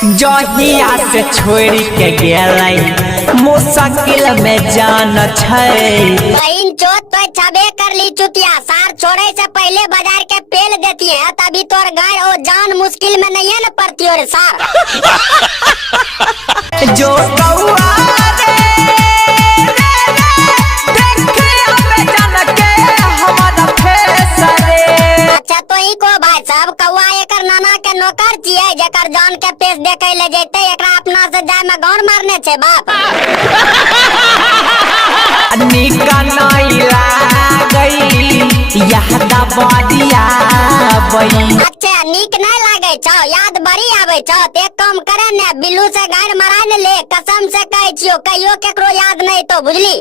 जहिया से छोड़ के गेलै मुश्किल में जान छै। बहन चोत तो छबे कर ली चुतिया, सार छोड़े से पहले बाजार के पेल देती है, तभी तोर घर और जान मुश्किल में नहीं है न पड़ती और सार। जो कौआ रे देखे हमें जान के हमारा फेस रे। अच्छा तो ही को भाई साहब कौआ एकर नाना के नौकर छिए, जेकर जान के पेश देखे ले जैते, एकरा अपना से जाय में गौर मारने छे बाप। निका नहीं लागई यादा बढ़िया बई। अच्छा नीक नहीं लागे छो, याद बड़ी आवे छो, ते काम करे ने बिल्लू से गाड़ मरा ने ले, कसम से कह छियो कहियो केकरो याद नहीं तो बुझली।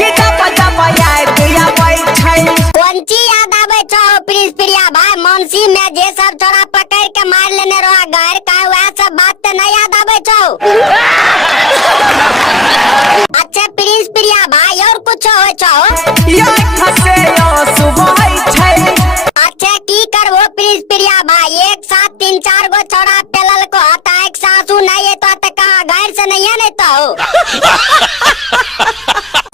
किताब जब याद आबै छै कौन ची याद आवे छो प्रिंस प्रिया भाई, मानसी में जे सब छोरा पकड़ के मार लेने रहा गाड़ का, वह सब बात तो नहीं याद आवे छो। अच्छा प्रिंस प्रिया भाई और कुछ हो छो या खसे यो सुबह छै। अच्छा की करबो प्रिंस प्रिया भाई, एक साथ 3-4 गो छोड़ा पेलल को आता, एक सासू नहीं है तो कहाँ घर से नहीं है नहीं तो।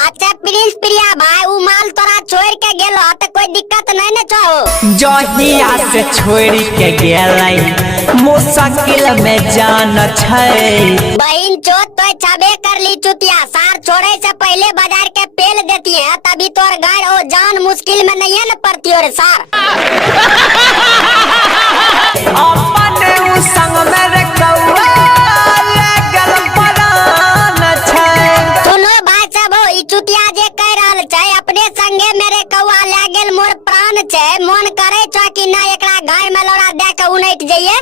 अच्छा प्रिंस प्रिया भाई उ माल तोरा छोड़ के गेलो तो कोई दिक्कत नहीं न छो। जहिया से छोड़ के गेलै मुश्किल में जान छै। बहन चोत तो छबे कर ली चुतिया, सार छोड़े से पहले बाजार के पेल देती है, तभी तोर घर और जान मुश्किल में नहीं है न पड़ती और सार। अपने उ संग में रे कौआ लगल परान छै। सुनो भाई सब हो, ई चुतिया जे कह रहल छै अपने संगे मेरे कौआ ले गेल मोर प्राण छै, मन करे छो कि ना एकरा घर में लौड़ा दे के उनट जाइए।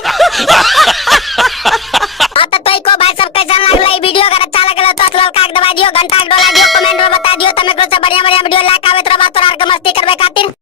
तो तोई को भाई सब कैसा लागला ई वीडियो, अगर अच्छा लगला तो ललका के दबा दियो, घंटा के डोला दियो, कमेंट में बता दियो, तमे से बढ़िया बढ़िया वीडियो लाइक आवे तो बात तोरा के मस्ती करबे खातिर।